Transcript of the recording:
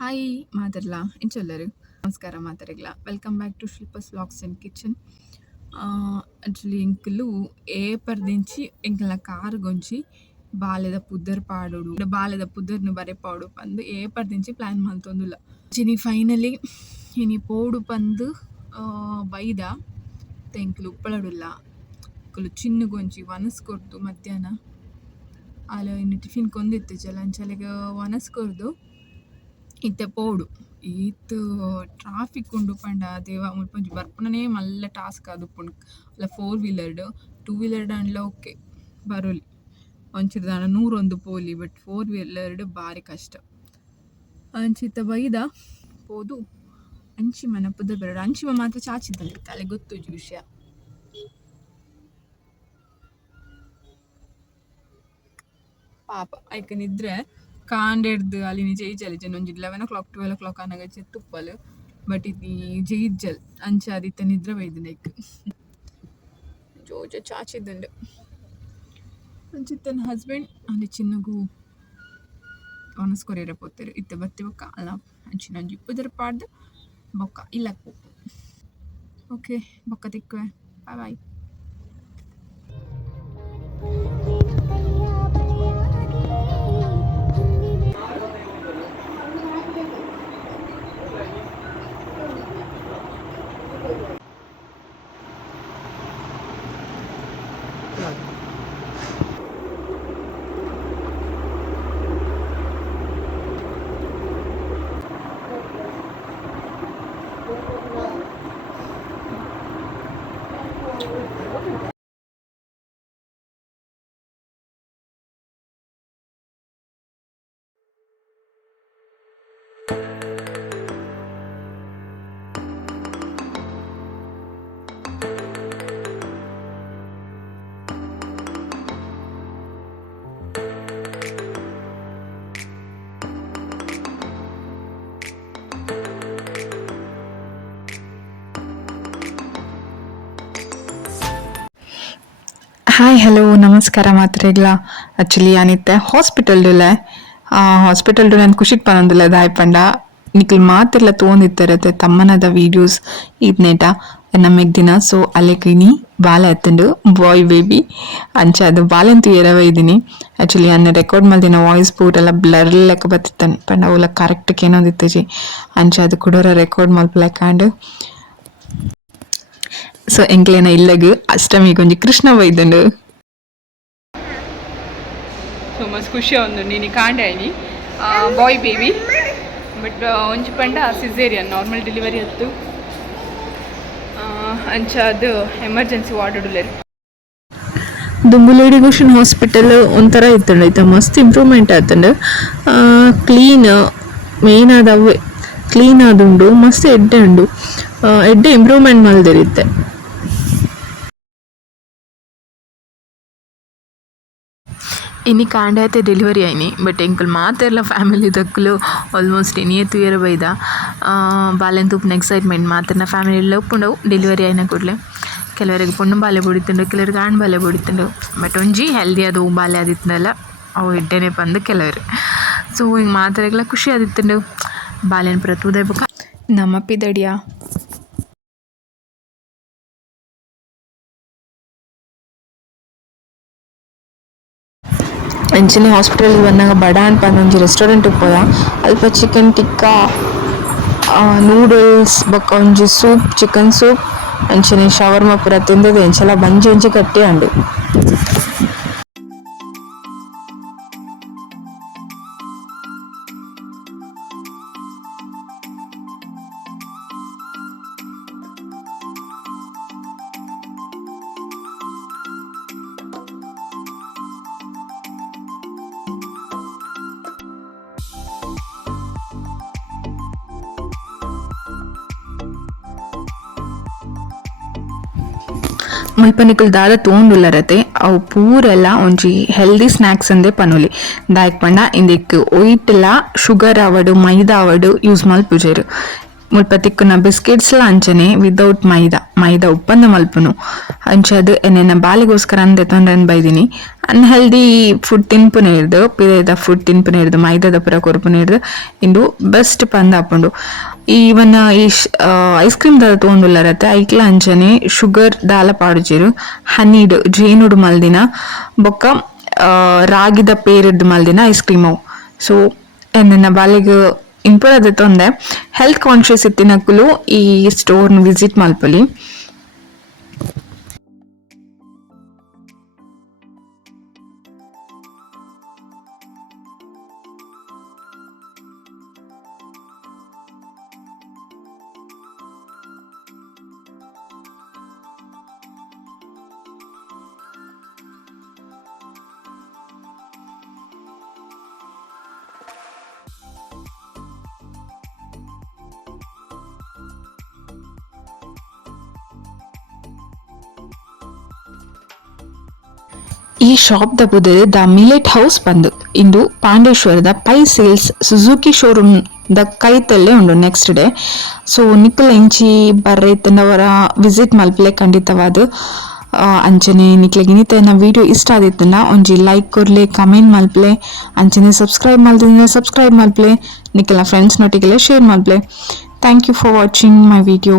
Hi ಮಾತಿರ್ಲ ಇಂಚೆಲ್ಲರು ನಮಸ್ಕಾರ ಮಾತರಿಗ್ಲ welcome back to Shilpa's vlogs and kitchen. Actually ಎಂಕುಲು ಏಪರ್ದಿಂಚಿ ಎಂಕಲ್ನ ಕಾರುಗೊಂಚಿ ಬಾಲೆದ ಪುದರ್ ಪಾಡೋಡು ಬಾಲೆದ ಪುದರ್ನು ಬರೆಪಾಡು ಪಂದು ಏಪರ್ದಿಂಚಿ ಪ್ಲ್ಯಾನ್ ಮಲ್ತೊಂದುಲ್ಲ. ಚಿನಿ ಫೈನಲಿ ಇನಿ ಪೋಡು ಪಂದು ಬೈದ ಎಂಕುಲು ಉಪ್ಪಳಡುಲ್ಲ ಎಂಕುಲು ಚಿನ್ನಗೊಂಚಿ ವನಸ್ಕೊರ್ದು ಮಧ್ಯಾಹ್ನ ಆಲ ಇನ್ನು ಟಿಫಿನ್ ಕೊಂದಿತ್ತೆ ಅಂಚಲೆಗ ವನಸ್ಕೊರ್ದು ಇತ್ತೆ ಪೋಡು ಈತ್ ಟ್ರಾಫಿಕ್ ಉಂಡು ಪಂಡ ದೇವ ಮುಲ್ಪೊಂಜಿ ಬರ್ಪುನನೇ ಮಲ್ಲ ಟಾಸ್ಕ್ ಆದುಪ್ಪುಂಡು. ಅಲ್ಲ 4-ವೀಲರ್ಡ್ 2-ವೀಲರ್ಡ್ ಅಂಡ್ಲ ಓಕೆ ಬರೋಲಿ ಒಂಚಿರ್ದಾಂಡ 100 ಪೋಲಿ, ಬಟ್ 4-ವೀಲರ್ಡ್ ಬಾರಿ ಕಷ್ಟ. ಅಂಚಿತ್ತ ಬೈದ ಪೋದು ಅಂಚಿಮನ ಪುದರ್ ಬರೋಡು ಅಂಚಿಮ ಮಾತ್ರ ಚಾಚಿದ್ದಲ್ಲಿ ತಲೆ ಗೊತ್ತುಜಿ ವಿಷಯ. ಪಾಪ ಐಕನಿದ್ರೆ ಕಾಂಡೆಡ್ದು ಅಲ್ಲಿ ಜೈಜಲ್ ಒಂಜಿ 11 o'clock 12 o'clock ಅನ್ನಗ ತುಪ್ಪಲು ಬಟ್ ಇದು ಜೈಜಲ್ ಅಂಚ ಆದಿತ್ತ ನಿದ್ರೆ ಬೈದು ನೈಕ್ ಜೋಜ ಚಾಚಿದ್ದುಂಡು. ಅಂಚಿತ್ತನ ಹಸ್ಬೆಂಡ್ ಅಲ್ಲಿ ಚಿನ್ನಗೂ ಒನಸ್ಕೊರೇರ ಪೋತೆರು ಇತ್ತೆ ಬತ್ತಿ ಬೊಕ್ಕ ಅಲ್ಲ ಅಂಚಿನ ಒಂಜಿ ಇಪ್ಪುದರ ಪಾಡ್ದು ಬೊಕ್ಕ ಇಲ್ಲಕ್ ಪೋಪು. ಓಕೆ ಬೊಕ್ಕ ತಿಕ್ಕುವೆ. ಬಾಯ್ ಬಾಯ್. ಹಾಯ್ ಹಲೋ ನಮಸ್ಕಾರ ಮಾತ್ರೆಗ್ಲ. ಆ್ಯಕ್ಚುಲಿ ಯಾನಿತ್ತೆ ಹಾಸ್ಪಿಟಲ್ಡುಲೆ ನಾನು ಖುಷಿಗೆ ಪನೊಂದುಲ್ಲ ದಾಯ್ ಪಂಡ ನಿಖಿಲ್ ಮಾತೆಲ್ಲ ತೋಂದಿತ್ತಿರತ್ತೆ ತಮ್ಮನದ ವೀಡಿಯೋಸ್ ಇದ್ನೇಟ ನಮಗೆ ದಿನ. ಸೊ ಅಲೆಕಿನಿ ಬಾಲೆ ಎತ್ತಂಡು ಬಾಯ್ ಬೇಬಿ ಅಂಚ ಅದು ಬಾಲೆಂತೂ ಎರವ ಇದ್ದೀನಿ. ಆ್ಯಕ್ಚುಲಿ ಅನ್ನ ರೆಕಾರ್ಡ್ ಮಾಡ್ದಿನ ವಾಯ್ಸ್ ಪೂರೆಲ್ಲ ಬ್ಲರ್ ಲೆಕ್ಕ ಬತ್ತಿತ್ತನ್ ಪಂಡ ಅವಲ್ಲ ಕರೆಕ್ಟ್ ಏನೋದಿತ್ತಜಿ ಅಂಚ ಅದು ಕೂಡ ರೆಕಾರ್ಡ್ ಮಲ್ಪಲೆಕ್ಕಾಂಡು. ಸೊ ಎಂಕ್ಲೇನ ಇಲ್ಲಗು ಅಷ್ಟಮಿ ಕೊಂಚ ಕೃಷ್ಣ ಬೈದಂಡು. ಸೊ ಮಸ್ತ್ ಖುಷಿ ಒಂದು ನೀನು ಕಾಂಡೆ ಆಯ್ನಿ ಬಾಯ್ ಬೇಬಿ ಬಟ್ ಒಂಜಿ ಪಂಡ ಸಿಸೇರಿಯನ್ ನಾರ್ಮಲ್ ಡೆಲಿವರಿ ಹತ್ತು ಅಂಚ ಅದು ಎಮರ್ಜೆನ್ಸಿ ವಾರ್ಡ್ ದುಂಬುಲೇಡಿ ಗೋಷನ್ ಹಾಸ್ಪಿಟಲ್ ಒಂಥರ ಇತ್ತಂಡು ಆಯ್ತಾ ಮಸ್ತ್ ಇಂಪ್ರೂವ್ಮೆಂಟ್ ಆತಂಡು. ಕ್ಲೀನ್ ಮೇಯ್ನ್ ಆದವು ಕ್ಲೀನ್ ಆದುಂಡು ಮಸ್ತ್ ಎಡ್ಡೆ ಉಂಡು ಎಡ್ಡೆ ಇಂಪ್ರೂವ್ಮೆಂಟ್ ಮಲ್ದಿರಿತ್ತೆ. ಇನಿ ಕಾಂಡೆ ಆಯ್ತು ಡೆಲಿವರಿ ಆಯ್ನಿ ಬಟ್ ಎಂಕಲ್ ಮಾತೆಲ್ಲ ಫ್ಯಾಮಿಲಿ ದಕ್ಕಲು ಆಲ್ಮೋಸ್ಟ್ ಇನಿಯೇ ತುಯರ ಬೈದ ಬಾಲೆನ್ ತೂಪಿನ ಎಕ್ಸೈಟ್ಮೆಂಟ್ ಮಾತನ್ನ ಫ್ಯಾಮಿಲಿ ಎಲ್ಲ ಉಪ್ಪುಂಡವು ಡೆಲಿವರಿ ಆಯ್ನ ಕೂಡಲೇ. ಕೆಲವರಿಗೆ ಪೊಣ್ಣು ಬಾಲೆ ಬೊಡಿತುಂಡು ಕೆಲವರಿಗೆ ಆಣ್ ಬಾಲೆ ಬೊಡಿತುಂಡು ಬಟ್ ಒಂಜಿ ಹೆಲ್ದಿ ಅದು ಬಾಲೆ ಆದಿತ್ತಂದಲ್ಲ ಅವು ಎಡ್ಡೆನೆ ಬಂದು ಕೆಲವರು. ಸೊ ಹಿಂಗೆ ಮಾತಾಡಲ್ಲ ಖುಷಿ ಆದಿತ್ತುಂಡು ಬಾಲೆನ ಪುರ ತೂದೆ ಬೊಕ ನಮ್ಮಪ್ಪಿದಡಿಯಾ. ಅಂಚನೆ ಹಾಸ್ಪಿಟಲ್ಗೆ ಬಂದಾಗ ಬಡ ಅನ್ಪಂದ ಒಂಜಿ ರೆಸ್ಟೋರೆಂಟಿಗೆ ಪೋದ ಅಲ್ಪ ಚಿಕನ್ ಟಿಕ್ಕಾ ನೂಡಲ್ಸ್ ಬೊಕ್ಕ ಒಂಜಿ ಸೂಪ್ ಚಿಕನ್ ಸೂಪ್ ಅಂಚನೆ ಶವರ್ಮ ಪೂರ ತಿಂದದ್ದು ಎಂಚೆಲ್ಲ ಬಂಜಿ ಒಂಜಿ ಕಟ್ಟಿ ಅಂಡು. ಮುಲ್ಪನಿಕುಲು ದಾದ ತೋಂಡುಲ್ಲರತೆ ಅವು ಪೂರೆಲ್ಲ ಒಂಜಿ ಹೆಲ್ದಿ ಸ್ನ್ಯಾಕ್ಸ್ ಅಂದೇ ಪನೊಲಿ ದಾಯಕ್ ಪಂಡ ಇಂದೆಕ್ ಒಯ್ಟ್ಲ ಶುಗರ್ ಆವಡ್ ಮೈದಾ ಆವಡ್ ಯೂಸ್ ಮಲ್ಪುಜೆರ್. ಮುಲ್ಪ ತಿಕ್ಕುನ ಬಿಸ್ಕೆಟ್ಸ್ಲ ಅಂಚನೆ ವಿದೌಟ್ ಮೈದಾ ಉಪ್ಪಂದ ಮಲ್ಪುನು ಅಂಚದು ಎನ್ನೆನ ಬಾಲೆಗೋಸ್ಕರ ಅಂದೆ ತೊಂದರೆನ್ ಬೈದಿನಿ. ಅನ್ಹೆಲ್ದಿ ಫುಡ್ ತಿನ್ಪುನೆ ಇರ್ದು ಪಿದೆದ ಫುಡ್ ತಿನ್ಪುನೆ ಇರ್ದು ಮೈದಾದ ಪುರ ಕೊರ್ಪುನೆ ಇರ್ದು ಇಂದು ಬೆಸ್ಟ್ ಪಂದ ಆಪುಂಡು. ಈವನ್ ಈ ಐಸ್ ಕ್ರೀಮ್ ದಾದ ತೋಂದುಲ್ಲರತ್ತೆ ಐಕ್ಲ ಅಂಚನೆ ಶುಗರ್ ದಾಲ ಪಾಡುಜೆರು ಹನಿಡ್ ಜೇನುಡು ಮಲ್ದಿನ ಬೊಕ್ಕ ರಾಗಿದ ಪೇರಿಡ್ದು ಮಲ್ದಿನ ಐಸ್ ಕ್ರೀಮ್ ಅವು. ಸೊ ಎನ್ನೆನ ಬಾಲೆಗ್ ಇಂಪುರದ ತೊಂದೆ ಹೆಲ್ತ್ ಕಾನ್ಶಿಯಸ್ ಇತ್ತಿನಕ್ಕುಲು ಈ ಸ್ಟೋರ್ನ ವಿಸಿಟ್ ಮಲ್ಪೊಲಿ. ಈ ಶಾಪ್ ದ ಬುದರ್ ದ ಮಿಲೆಟ್ ಹೌಸ್ ಬಂದು ಇಂದು ಪಾಂಡೇಶ್ವರದ ಪೈ ಸೇಲ್ಸ್ ಸುಜುಕಿ ಶೋರೂಮ್ ದ ಕೈತಲ್ಲೇ ಉಂಡು ನೆಕ್ಸ್ಟ್ ಡೇ. ಸೊ ನಿಕ್ಕಲ ಇಂಚಿ ಬರ್ರೈತನವರ ವಿಸಿಟ್ ಮಲ್ಪಲೆ ಖಂಡಿತವಾದ ಅಂಚನೆ ನಿಕ್ಲೆಗ್ ಇನ್ನಿತ ವಿಡಿಯೋ ಇಷ್ಟ ಆದಿತ್ತನ ಒಂಜಿ ಲೈಕ್ ಕೊರ್ಲೆ ಕಮೆಂಟ್ ಮಲ್ಪಲೆ ಅಂಚನೆ ಸಬ್ಸ್ಕ್ರೈಬ್ ಮಲ್ಪಲೆ ನಿಕ್ಕೆಲ ಫ್ರೆಂಡ್ಸ್ ನೊಟ್ಟಿಗೆಲ್ಲ ಶೇರ್ ಮಲ್ಪಲೆ. Thank you for watching my video.